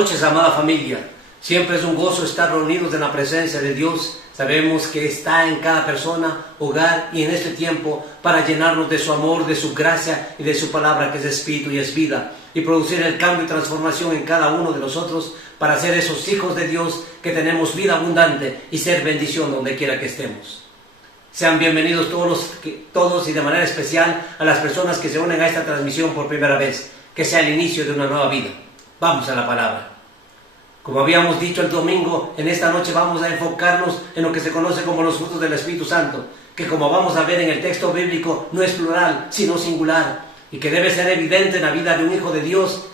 noches, amada familia. Siempre es un gozo estar reunidos en la presencia de Dios. Sabemos que está en cada persona, hogar y en este tiempo para llenarnos de su amor, de su gracia y de su palabra que es espíritu y es vida, y producir el cambio y transformación en cada uno de nosotros para ser esos hijos de Dios que tenemos vida abundante y ser bendición donde quiera que estemos. Sean bienvenidos todos y de manera especial a las personas que se unen a esta transmisión por primera vez, que sea el inicio de una nueva vida. Vamos a la palabra. Como habíamos dicho el domingo, en esta noche vamos a enfocarnos en lo que se conoce como los frutos del Espíritu Santo, que como vamos a ver en el texto bíblico no es plural, sino singular, y que debe ser evidente en la vida de un hijo de Dios,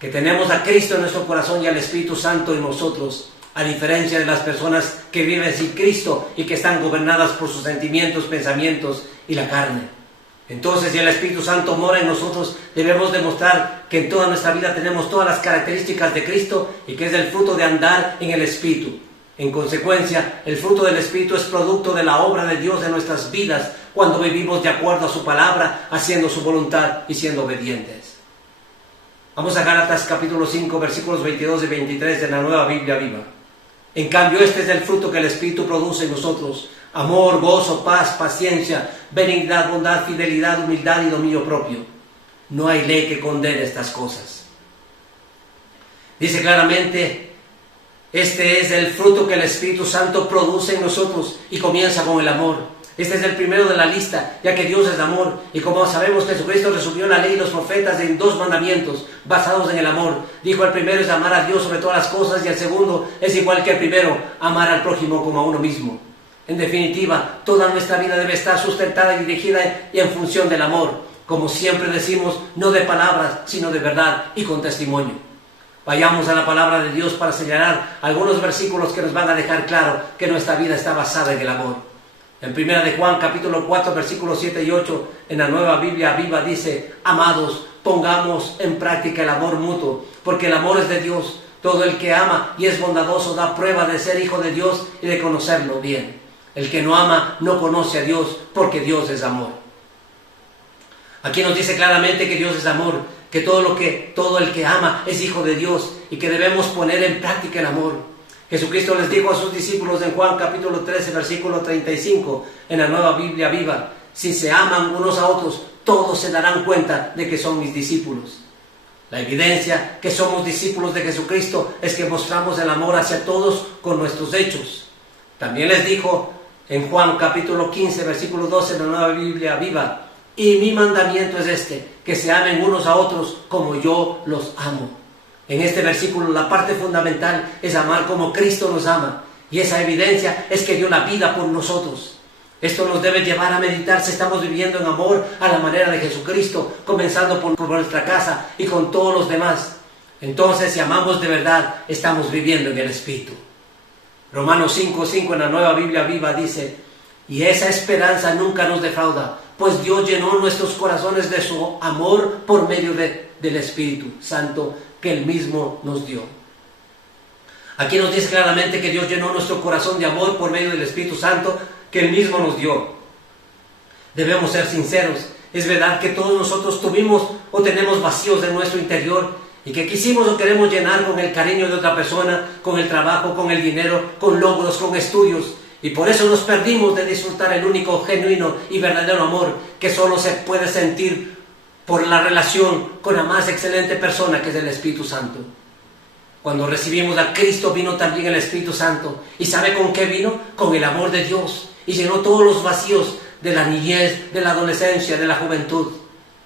que tenemos a Cristo en nuestro corazón y al Espíritu Santo en nosotros, a diferencia de las personas que viven sin Cristo y que están gobernadas por sus sentimientos, pensamientos y la carne. Entonces, si el Espíritu Santo mora en nosotros, debemos demostrar que en toda nuestra vida tenemos todas las características de Cristo y que es el fruto de andar en el Espíritu. En consecuencia, el fruto del Espíritu es producto de la obra de Dios en nuestras vidas cuando vivimos de acuerdo a su palabra, haciendo su voluntad y siendo obedientes. Vamos a Gálatas capítulo 5, versículos 22 y 23 de la Nueva Biblia Viva. En cambio, este es el fruto que el Espíritu produce en nosotros: amor, gozo, paz, paciencia, benignidad, bondad, fidelidad, humildad y dominio propio. No hay ley que condene estas cosas. Dice claramente, este es el fruto que el Espíritu Santo produce en nosotros y comienza con el amor. Este es el primero de la lista, ya que Dios es amor, y como sabemos, Jesucristo resumió la ley y los profetas en 2 mandamientos basados en el amor. Dijo: el primero es amar a Dios sobre todas las cosas, y el segundo es igual que el primero, amar al prójimo como a uno mismo. En definitiva, toda nuestra vida debe estar sustentada y dirigida y en función del amor, como siempre decimos, no de palabras, sino de verdad y con testimonio. Vayamos a la palabra de Dios para señalar algunos versículos que nos van a dejar claro que nuestra vida está basada en el amor. En 1 de Juan capítulo 4 versículos 7 y 8 en la Nueva Biblia Viva dice: amados, pongamos en práctica el amor mutuo, porque el amor es de Dios. Todo el que ama y es bondadoso da prueba de ser hijo de Dios y de conocerlo bien. El que no ama no conoce a Dios, porque Dios es amor. Aquí nos dice claramente que Dios es amor, que todo el que ama es hijo de Dios y que debemos poner en práctica el amor. Jesucristo les dijo a sus discípulos en Juan capítulo 13, versículo 35, en la Nueva Biblia Viva: si se aman unos a otros, todos se darán cuenta de que son mis discípulos. La evidencia que somos discípulos de Jesucristo es que mostramos el amor hacia todos con nuestros hechos. También les dijo en Juan capítulo 15, versículo 12 en la Nueva Biblia Viva: y mi mandamiento es este, que se amen unos a otros como yo los amo. En este versículo la parte fundamental es amar como Cristo nos ama, y esa evidencia es que dio la vida por nosotros. Esto nos debe llevar a meditar si estamos viviendo en amor a la manera de Jesucristo, comenzando por nuestra casa y con todos los demás. Entonces, si amamos de verdad, estamos viviendo en el Espíritu. Romanos 5:5 en la Nueva Biblia Viva dice: y esa esperanza nunca nos defrauda, pues Dios llenó nuestros corazones de su amor por medio del Espíritu Santo que Él mismo nos dio. Aquí nos dice claramente que Dios llenó nuestro corazón de amor por medio del Espíritu Santo que Él mismo nos dio. Debemos ser sinceros. Es verdad que todos nosotros tuvimos o tenemos vacíos en nuestro interior y que quisimos o queremos llenar con el cariño de otra persona, con el trabajo, con el dinero, con logros, con estudios. Y por eso nos perdimos de disfrutar el único, genuino y verdadero amor que solo se puede sentir por la relación con la más excelente persona, que es el Espíritu Santo. Cuando recibimos a Cristo vino también el Espíritu Santo. ¿Y sabe con qué vino? Con el amor de Dios. Y llenó todos los vacíos de la niñez, de la adolescencia, de la juventud.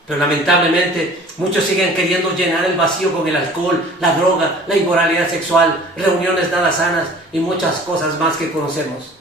Pero lamentablemente muchos siguen queriendo llenar el vacío con el alcohol, la droga, la inmoralidad sexual, reuniones nada sanas y muchas cosas más que conocemos.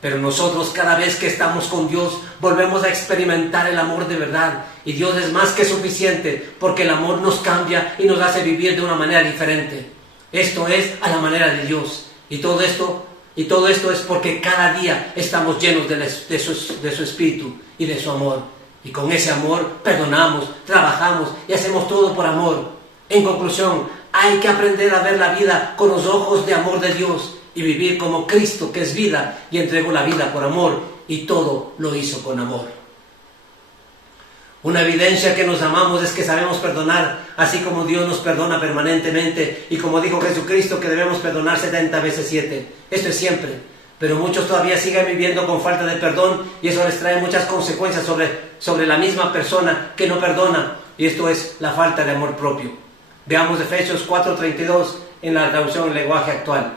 Pero nosotros, cada vez que estamos con Dios, volvemos a experimentar el amor de verdad. Y Dios es más que suficiente, porque el amor nos cambia y nos hace vivir de una manera diferente. Esto es a la manera de Dios. Y todo esto es porque cada día estamos llenos de su Espíritu y de su amor. Y con ese amor perdonamos, trabajamos y hacemos todo por amor. En conclusión, hay que aprender a ver la vida con los ojos de amor de Dios y vivir como Cristo, que es vida, y entregó la vida por amor, y todo lo hizo con amor. Una evidencia que nos amamos es que sabemos perdonar, así como Dios nos perdona permanentemente, y como dijo Jesucristo que debemos perdonar 70 veces 7. Esto es siempre. Pero muchos todavía siguen viviendo con falta de perdón, y eso les trae muchas consecuencias sobre la misma persona que no perdona, y esto es la falta de amor propio. Veamos Efesios 4:32 en la traducción en lenguaje actual.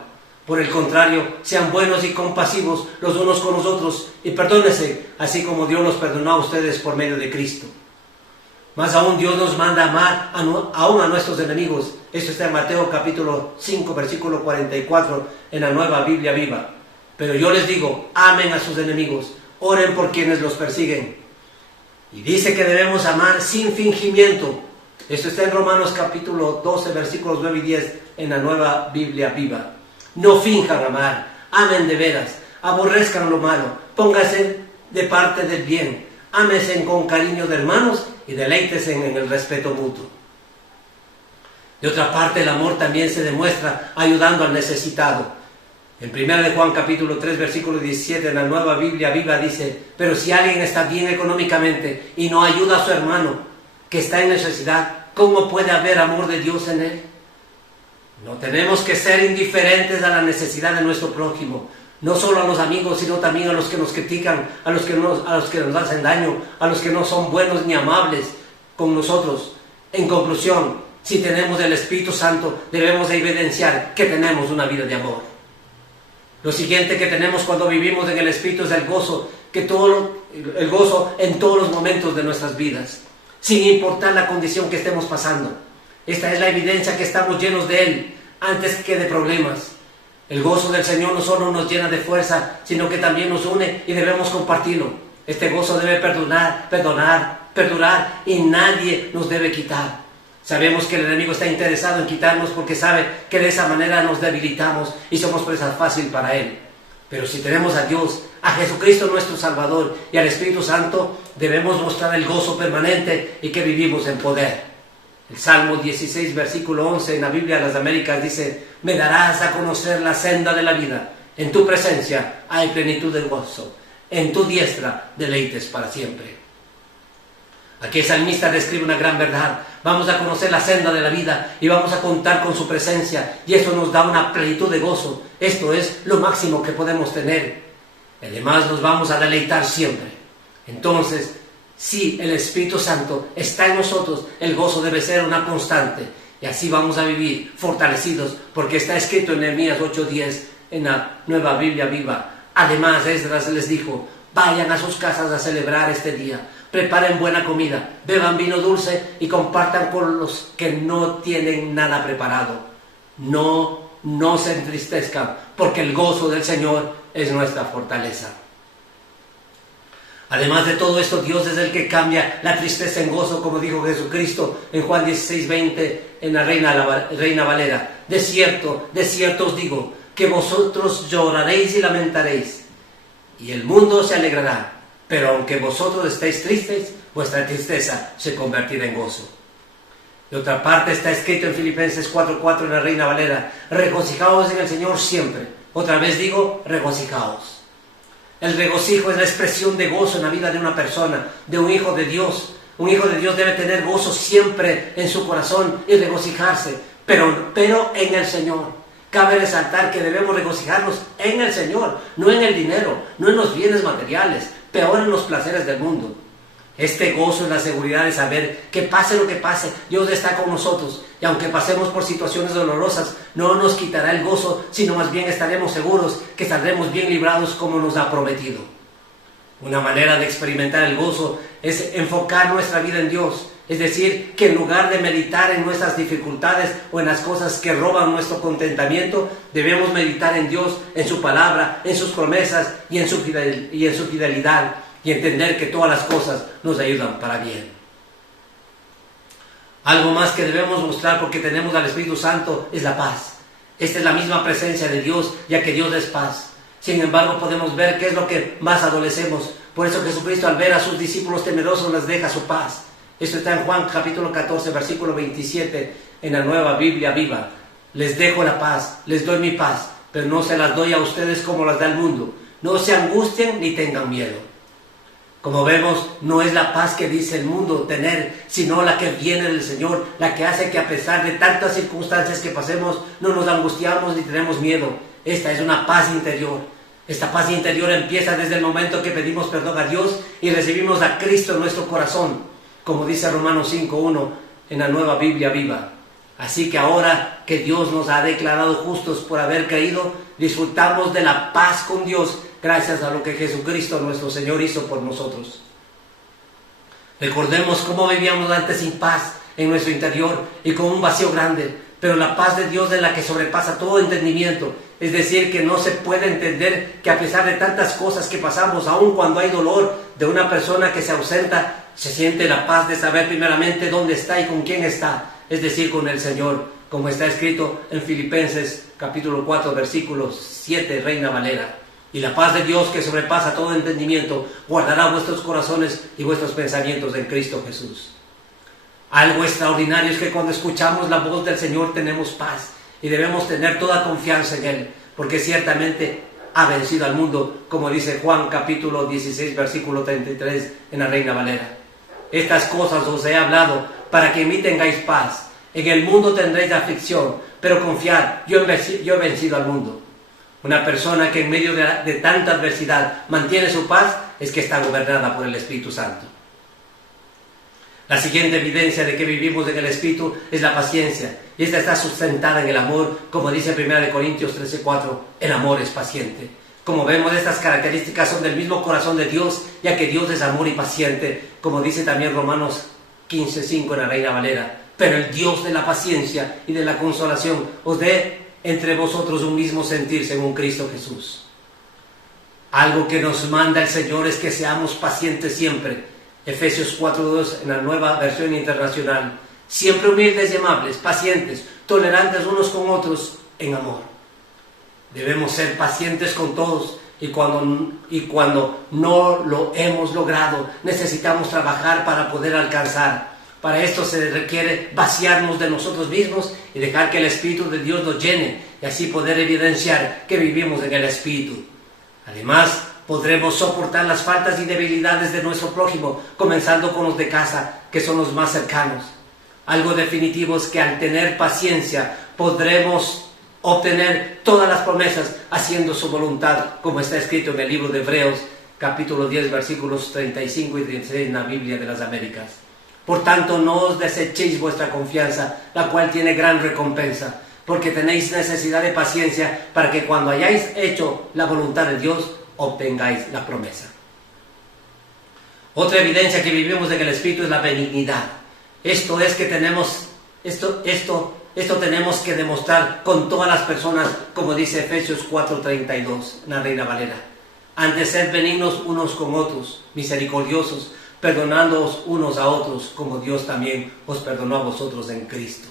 Por el contrario, sean buenos y compasivos los unos con los otros, y perdónense, así como Dios los perdonó a ustedes por medio de Cristo. Más aún, Dios nos manda a amar aún a nuestros enemigos. Esto está en Mateo capítulo 5, versículo 44, en la Nueva Biblia Viva. Pero yo les digo, amen a sus enemigos, oren por quienes los persiguen. Y dice que debemos amar sin fingimiento. Esto está en Romanos capítulo 12, versículos 9 y 10, en la Nueva Biblia Viva. No finjan amar, amen de veras, aborrezcan lo malo, pónganse de parte del bien, ámense con cariño de hermanos y deleítese en el respeto mutuo. De otra parte, el amor también se demuestra ayudando al necesitado. En 1 de Juan capítulo 3, versículo 17, en la Nueva Biblia Viva dice, pero si alguien está bien económicamente y no ayuda a su hermano que está en necesidad, ¿cómo puede haber amor de Dios en él? No tenemos que ser indiferentes a la necesidad de nuestro prójimo, no solo a los amigos, sino también a los que nos critican, a los que nos hacen daño, a los que no son buenos ni amables con nosotros. En conclusión, si tenemos el Espíritu Santo, debemos de evidenciar que tenemos una vida de amor. Lo siguiente que tenemos cuando vivimos en el Espíritu es el gozo, el gozo en todos los momentos de nuestras vidas, sin importar la condición que estemos pasando. Esta es la evidencia que estamos llenos de Él, antes que de problemas. El gozo del Señor no solo nos llena de fuerza, sino que también nos une y debemos compartirlo. Este gozo debe perdurar y nadie nos debe quitar. Sabemos que el enemigo está interesado en quitarnos porque sabe que de esa manera nos debilitamos y somos presa fácil para él. Pero si tenemos a Dios, a Jesucristo nuestro Salvador y al Espíritu Santo, debemos mostrar el gozo permanente y que vivimos en poder. El Salmo 16, versículo 11 en la Biblia de las Américas dice, me darás a conocer la senda de la vida. En tu presencia hay plenitud de gozo. En tu diestra deleites para siempre. Aquí el salmista describe una gran verdad. Vamos a conocer la senda de la vida y vamos a contar con su presencia. Y eso nos da una plenitud de gozo. Esto es lo máximo que podemos tener. Además nos vamos a deleitar siempre. Entonces, si el Espíritu Santo está en nosotros, el gozo debe ser una constante. Y así vamos a vivir fortalecidos, porque está escrito en Nehemías 8:10 en la Nueva Biblia Viva. Además, Esdras les dijo, vayan a sus casas a celebrar este día. Preparen buena comida, beban vino dulce y compartan con los que no tienen nada preparado. No se entristezcan, porque el gozo del Señor es nuestra fortaleza. Además de todo esto, Dios es el que cambia la tristeza en gozo, como dijo Jesucristo en Juan 16:20 en la Reina Valera. De cierto os digo, que vosotros lloraréis y lamentaréis, y el mundo se alegrará. Pero aunque vosotros estéis tristes, vuestra tristeza se convertirá en gozo. De otra parte está escrito en Filipenses 4:4 en la Reina Valera, regocijaos en el Señor siempre. Otra vez digo, regocijaos. El regocijo es la expresión de gozo en la vida de una persona, de un hijo de Dios. Un hijo de Dios debe tener gozo siempre en su corazón y regocijarse, pero en el Señor. Cabe resaltar que debemos regocijarnos en el Señor, no en el dinero, no en los bienes materiales, peor en los placeres del mundo. Este gozo es la seguridad de saber que pase lo que pase, Dios está con nosotros. Y aunque pasemos por situaciones dolorosas, no nos quitará el gozo, sino más bien estaremos seguros que saldremos bien librados como nos ha prometido. Una manera de experimentar el gozo es enfocar nuestra vida en Dios. Es decir, que en lugar de meditar en nuestras dificultades o en las cosas que roban nuestro contentamiento, debemos meditar en Dios, en su palabra, en sus promesas y en su fidelidad, y entender que todas las cosas nos ayudan para bien. Algo más que debemos mostrar porque tenemos al Espíritu Santo es la paz. Esta es la misma presencia de Dios, ya que Dios es paz. Sin embargo, podemos ver qué es lo que más adolecemos. Por eso Jesucristo, al ver a sus discípulos temerosos, les deja su paz. Esto está en Juan capítulo 14, versículo 27, en la Nueva Biblia Viva. Les dejo la paz, les doy mi paz, pero no se las doy a ustedes como las da el mundo. No se angustien ni tengan miedo. Como vemos, no es la paz que dice el mundo tener, sino la que viene del Señor, la que hace que a pesar de tantas circunstancias que pasemos, no nos angustiamos ni tenemos miedo. Esta es una paz interior. Esta paz interior empieza desde el momento que pedimos perdón a Dios y recibimos a Cristo en nuestro corazón, como dice Romanos 5:1 en la Nueva Biblia Viva. Así que ahora que Dios nos ha declarado justos por haber creído, disfrutamos de la paz con Dios gracias a lo que Jesucristo nuestro Señor hizo por nosotros. Recordemos cómo vivíamos antes sin paz en nuestro interior y con un vacío grande, pero la paz de Dios es la que sobrepasa todo entendimiento. Es decir, que no se puede entender que a pesar de tantas cosas que pasamos, aun cuando hay dolor de una persona que se ausenta, se siente la paz de saber primeramente dónde está y con quién está, es decir, con el Señor, como está escrito en Filipenses capítulo 4, versículo 7, Reina Valera. Y la paz de Dios que sobrepasa todo entendimiento guardará vuestros corazones y vuestros pensamientos en Cristo Jesús. Algo extraordinario es que cuando escuchamos la voz del Señor tenemos paz y debemos tener toda confianza en Él, porque ciertamente ha vencido al mundo, como dice Juan capítulo 16, versículo 33 en la Reina Valera. Estas cosas os he hablado para que en mí tengáis paz. En el mundo tendréis aflicción, pero confiad, yo he vencido al mundo. Una persona que en medio de tanta adversidad mantiene su paz es que está gobernada por el Espíritu Santo. La siguiente evidencia de que vivimos en el Espíritu es la paciencia, y esta está sustentada en el amor, como dice 1 Corintios 13:4, el amor es paciente. Como vemos, estas características son del mismo corazón de Dios, ya que Dios es amor y paciente, como dice también Romanos 15:5 en la Reina Valera. Pero el Dios de la paciencia y de la consolación os dé entre vosotros un mismo sentir según Cristo Jesús. Algo que nos manda el Señor es que seamos pacientes siempre. Efesios 4:2 en la Nueva Versión Internacional. Siempre humildes y amables, pacientes, tolerantes unos con otros en amor. Debemos ser pacientes con todos y cuando no lo hemos logrado, necesitamos trabajar para poder alcanzar. Para esto se requiere vaciarnos de nosotros mismos y dejar que el Espíritu de Dios nos llene y así poder evidenciar que vivimos en el Espíritu. Además, podremos soportar las faltas y debilidades de nuestro prójimo, comenzando con los de casa, que son los más cercanos. Algo definitivo es que al tener paciencia podremos obtener todas las promesas haciendo su voluntad, como está escrito en el libro de Hebreos, capítulo 10, versículos 35 y 36 en la Biblia de las Américas. Por tanto, no os desechéis vuestra confianza, la cual tiene gran recompensa, porque tenéis necesidad de paciencia para que cuando hayáis hecho la voluntad de Dios, obtengáis la promesa. Otra evidencia que vivimos en el Espíritu es la benignidad. Esto es que tenemos que demostrar con todas las personas, como dice Efesios 4:32, la Reina Valera. Antes sed benignos unos con otros, misericordiosos, perdonándoos unos a otros, como Dios también os perdonó a vosotros en Cristo.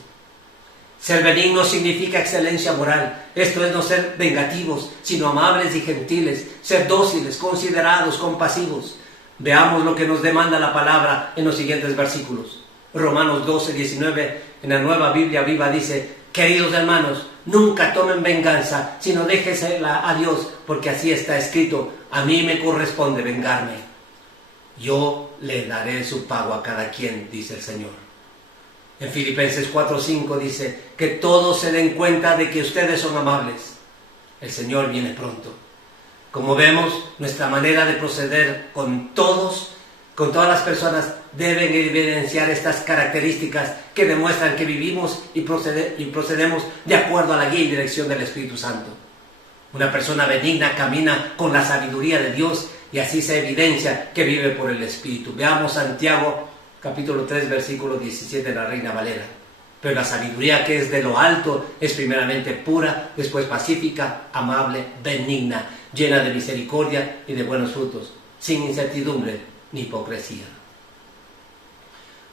Ser benigno significa excelencia moral. Esto es no ser vengativos, sino amables y gentiles, ser dóciles, considerados, compasivos. Veamos lo que nos demanda la palabra en los siguientes versículos. Romanos 12:19 en la Nueva Biblia Viva dice: queridos hermanos, nunca tomen venganza, sino déjesela a Dios, porque así está escrito: a mí me corresponde vengarme. Yo le daré su pago a cada quien, dice el Señor. En Filipenses 4:5 dice: que todos se den cuenta de que ustedes son amables. El Señor viene pronto. Como vemos, nuestra manera de proceder con todas las personas, deben evidenciar estas características que demuestran que vivimos y procedemos de acuerdo a la guía y dirección del Espíritu Santo. Una persona benigna camina con la sabiduría de Dios y así se evidencia que vive por el Espíritu. Veamos Santiago capítulo 3, versículo 17 de la Reina Valera. Pero la sabiduría que es de lo alto es primeramente pura, después pacífica, amable, benigna, llena de misericordia y de buenos frutos, sin incertidumbre ni hipocresía.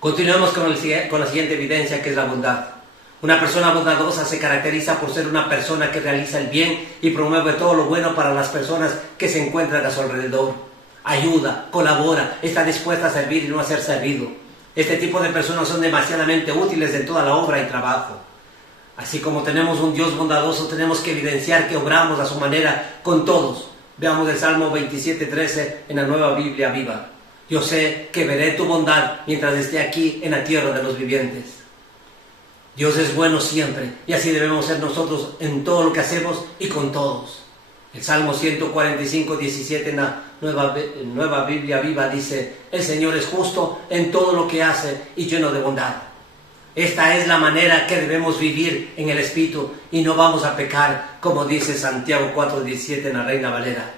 Continuemos con la siguiente evidencia, que es la bondad. Una persona bondadosa se caracteriza por ser una persona que realiza el bien y promueve todo lo bueno para las personas que se encuentran a su alrededor. Ayuda, colabora, está dispuesta a servir y no a ser servido. Este tipo de personas son demasiadamente útiles en toda la obra y trabajo. Así como tenemos un Dios bondadoso, tenemos que evidenciar que obramos a su manera con todos. Veamos el Salmo 27:13 en la Nueva Biblia Viva. Yo sé que veré tu bondad mientras esté aquí en la tierra de los vivientes. Dios es bueno siempre y así debemos ser nosotros en todo lo que hacemos y con todos. El Salmo 145, 17 en la nueva Biblia Viva dice: el Señor es justo en todo lo que hace y lleno de bondad. Esta es la manera que debemos vivir en el Espíritu y no vamos a pecar, como dice Santiago 4, 17 en la Reina Valera.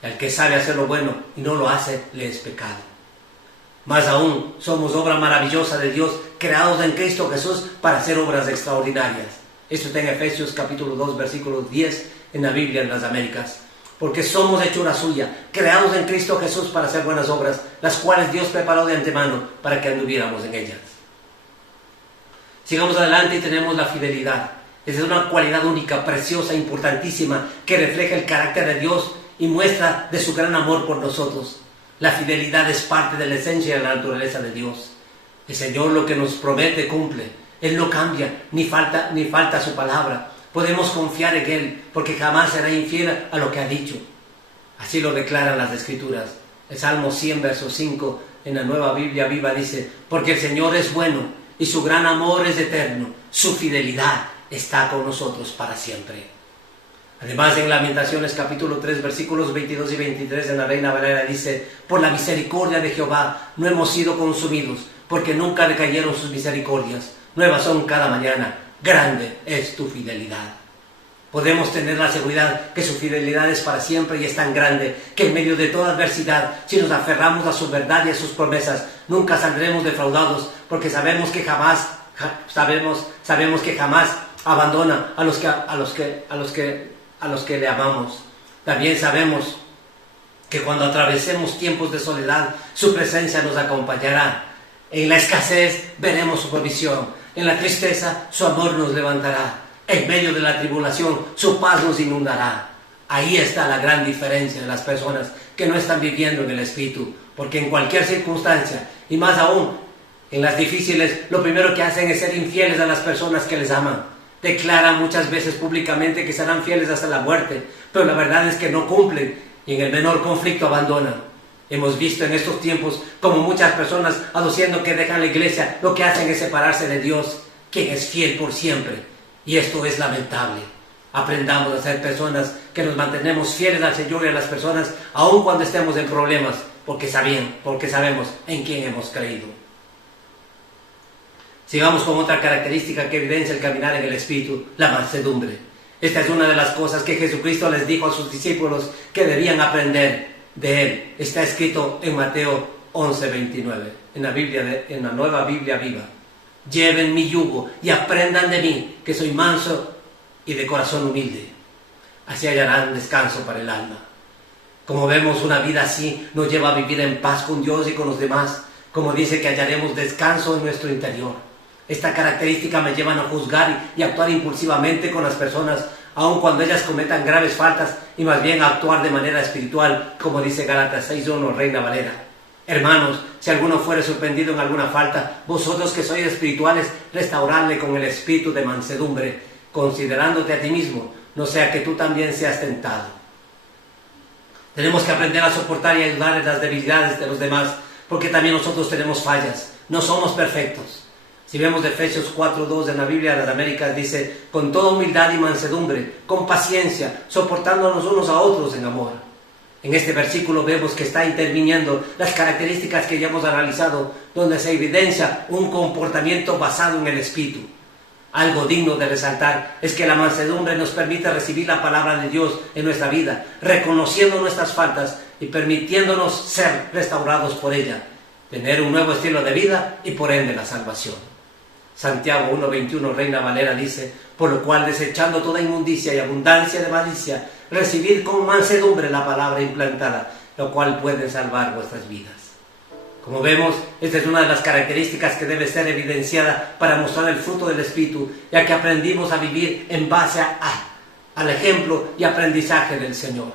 El que sabe hacer lo bueno y no lo hace, le es pecado. Más aún, somos obra maravillosa de Dios, creados en Cristo Jesús para hacer obras extraordinarias. Esto está en Efesios capítulo 2, versículo 10 en la Biblia en las Américas. Porque somos hechura suya, creados en Cristo Jesús para hacer buenas obras, las cuales Dios preparó de antemano para que anduviéramos en ellas. Sigamos adelante y tenemos la fidelidad. Esa es una cualidad única, preciosa, importantísima, que refleja el carácter de Dios y muestra de su gran amor por nosotros. La fidelidad es parte de la esencia y de la naturaleza de Dios. El Señor lo que nos promete cumple. Él no cambia, ni falta su palabra. Podemos confiar en Él, porque jamás será infiel a lo que ha dicho. Así lo declaran las Escrituras. El Salmo 100, verso 5, en la Nueva Biblia Viva dice: porque el Señor es bueno, y su gran amor es eterno, su fidelidad está con nosotros para siempre. Además, en Lamentaciones capítulo 3, versículos 22 y 23 en la Reina Valera dice: por la misericordia de Jehová no hemos sido consumidos, porque nunca decayeron sus misericordias. Nuevas son cada mañana, grande es tu fidelidad. Podemos tener la seguridad que su fidelidad es para siempre y es tan grande que en medio de toda adversidad, si nos aferramos a su verdad y a sus promesas, nunca saldremos defraudados, porque sabemos que jamás abandona a los que le amamos. También sabemos que cuando atravesemos tiempos de soledad, su presencia nos acompañará. En la escasez veremos su provisión, en la tristeza su amor nos levantará. En medio de la tribulación, su paz nos inundará. Ahí está la gran diferencia de las personas que no están viviendo en el Espíritu, porque en cualquier circunstancia, y más aún en las difíciles, lo primero que hacen es ser infieles a las personas que les aman. Declaran muchas veces públicamente que serán fieles hasta la muerte, pero la verdad es que no cumplen y en el menor conflicto abandonan. Hemos visto en estos tiempos como muchas personas, aduciendo que dejan la iglesia, lo que hacen es separarse de Dios, quien es fiel por siempre. Y esto es lamentable. Aprendamos a ser personas que nos mantenemos fieles al Señor y a las personas, aun cuando estemos en problemas, porque sabemos en quién hemos creído. Sigamos con otra característica que evidencia el caminar en el Espíritu: la mansedumbre. Esta es una de las cosas que Jesucristo les dijo a sus discípulos que debían aprender de Él. Está escrito en Mateo 11:29, en la Nueva Biblia Viva: lleven mi yugo y aprendan de mí, que soy manso y de corazón humilde. Así hallarán descanso para el alma. Como vemos, una vida así nos lleva a vivir en paz con Dios y con los demás. Como dice que hallaremos descanso en nuestro interior. Esta característica me lleva a juzgar y actuar impulsivamente con las personas, aun cuando ellas cometan graves faltas, y más bien a actuar de manera espiritual, como dice Gálatas 6:1, Reina Valera. Hermanos, si alguno fuere sorprendido en alguna falta, vosotros que sois espirituales, restauradle con el espíritu de mansedumbre, considerándote a ti mismo, no sea que tú también seas tentado. Tenemos que aprender a soportar y ayudar en las debilidades de los demás, porque también nosotros tenemos fallas, no somos perfectos. Si vemos de Efesios 4:2 en la Biblia de las Américas, dice: con toda humildad y mansedumbre, con paciencia, soportándonos unos a otros en amor. En este versículo vemos que está interviniendo las características que ya hemos analizado, donde se evidencia un comportamiento basado en el Espíritu. Algo digno de resaltar es que la mansedumbre nos permite recibir la palabra de Dios en nuestra vida, reconociendo nuestras faltas y permitiéndonos ser restaurados por ella, tener un nuevo estilo de vida y por ende la salvación. Santiago 1:21, Reina Valera dice: por lo cual, desechando toda inmundicia y abundancia de malicia, recibid con mansedumbre la palabra implantada, lo cual puede salvar vuestras vidas. Como vemos, esta es una de las características que debe ser evidenciada para mostrar el fruto del Espíritu, ya que aprendimos a vivir en base al ejemplo y aprendizaje del Señor.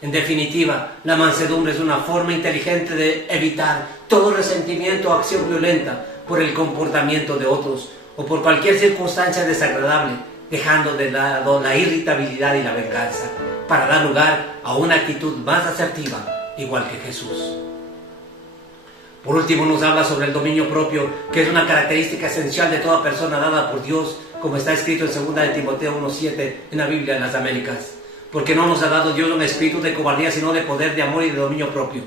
En definitiva, la mansedumbre es una forma inteligente de evitar todo resentimiento o acción violenta por el comportamiento de otros o por cualquier circunstancia desagradable, dejando de lado la irritabilidad y la venganza, para dar lugar a una actitud más asertiva, igual que Jesús. Por último, nos habla sobre el dominio propio, que es una característica esencial de toda persona dada por Dios, como está escrito en 2 de Timoteo 1:7 en la Biblia de las Américas. Porque no nos ha dado Dios un espíritu de cobardía, sino de poder, de amor y de dominio propio.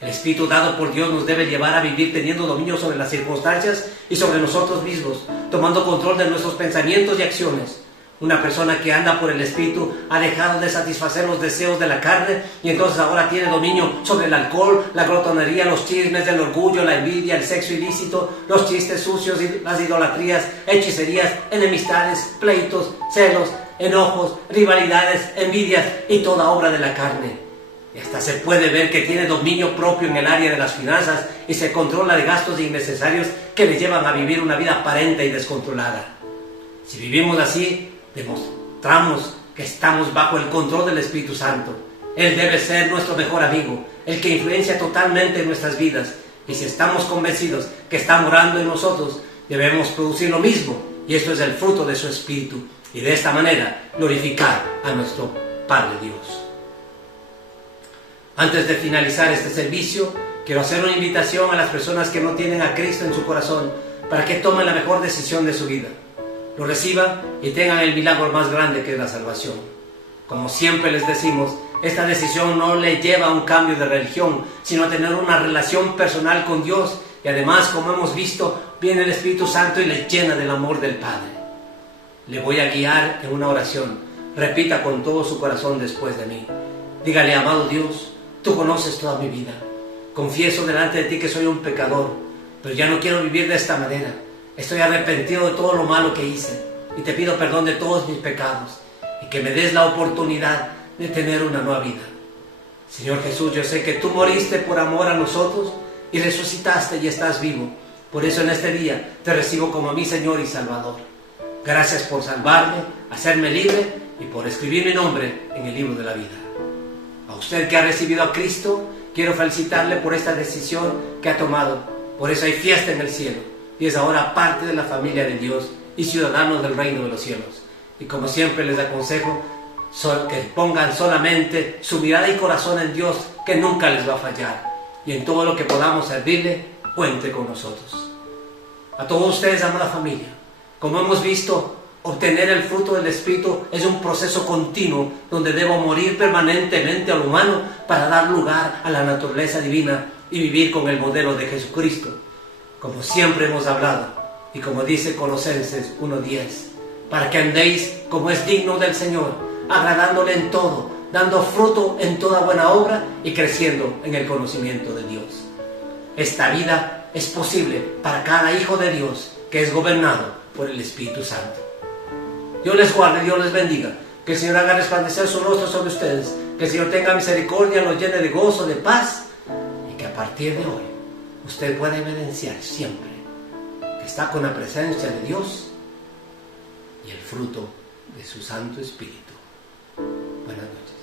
El espíritu dado por Dios nos debe llevar a vivir teniendo dominio sobre las circunstancias y sobre nosotros mismos, tomando control de nuestros pensamientos y acciones. Una persona que anda por el espíritu ha dejado de satisfacer los deseos de la carne y entonces ahora tiene dominio sobre el alcohol, la glotonería, los chismes, el orgullo, la envidia, el sexo ilícito, los chistes sucios, las idolatrías, hechicerías, enemistades, pleitos, celos, enojos, rivalidades, envidias y toda obra de la carne. Y hasta se puede ver que tiene dominio propio en el área de las finanzas y se controla de gastos innecesarios que le llevan a vivir una vida aparente y descontrolada. Si vivimos así, demostramos que estamos bajo el control del Espíritu Santo. Él debe ser nuestro mejor amigo, el que influencia totalmente en nuestras vidas. Y si estamos convencidos que está morando en nosotros, debemos producir lo mismo. Y esto es el fruto de su Espíritu. Y de esta manera glorificar a nuestro Padre Dios. Antes de finalizar este servicio, quiero hacer una invitación a las personas que no tienen a Cristo en su corazón para que tomen la mejor decisión de su vida. Lo reciban y tengan el milagro más grande que es la salvación. Como siempre les decimos, esta decisión no le lleva a un cambio de religión, sino a tener una relación personal con Dios. Y además, como hemos visto, viene el Espíritu Santo y les llena del amor del Padre. Le voy a guiar en una oración. Repita con todo su corazón después de mí. Dígale: amado Dios, tú conoces toda mi vida. Confieso delante de ti que soy un pecador, pero ya no quiero vivir de esta manera. Estoy arrepentido de todo lo malo que hice y te pido perdón de todos mis pecados y que me des la oportunidad de tener una nueva vida. Señor Jesús, yo sé que tú moriste por amor a nosotros y resucitaste y estás vivo. Por eso en este día te recibo como mi Señor y Salvador. Gracias por salvarme, hacerme libre y por escribir mi nombre en el libro de la vida. A usted que ha recibido a Cristo, quiero felicitarle por esta decisión que ha tomado. Por eso hay fiesta en el cielo. Y es ahora parte de la familia de Dios y ciudadanos del reino de los cielos. Y como siempre les aconsejo que pongan solamente su mirada y corazón en Dios, que nunca les va a fallar. Y en todo lo que podamos servirle, cuente con nosotros. A todos ustedes, amada familia, como hemos visto, obtener el fruto del Espíritu es un proceso continuo donde debo morir permanentemente al humano para dar lugar a la naturaleza divina y vivir con el modelo de Jesucristo. Como siempre hemos hablado, y como dice Colosenses 1:10, para que andéis como es digno del Señor, agradándole en todo, dando fruto en toda buena obra y creciendo en el conocimiento de Dios. Esta vida es posible para cada hijo de Dios que es gobernado por el Espíritu Santo. Dios les guarde, Dios les bendiga, que el Señor haga resplandecer su rostro sobre ustedes, que el Señor tenga misericordia, los llene de gozo, de paz, y que a partir de hoy usted puede evidenciar siempre que está con la presencia de Dios y el fruto de su Santo Espíritu. Buenas noches.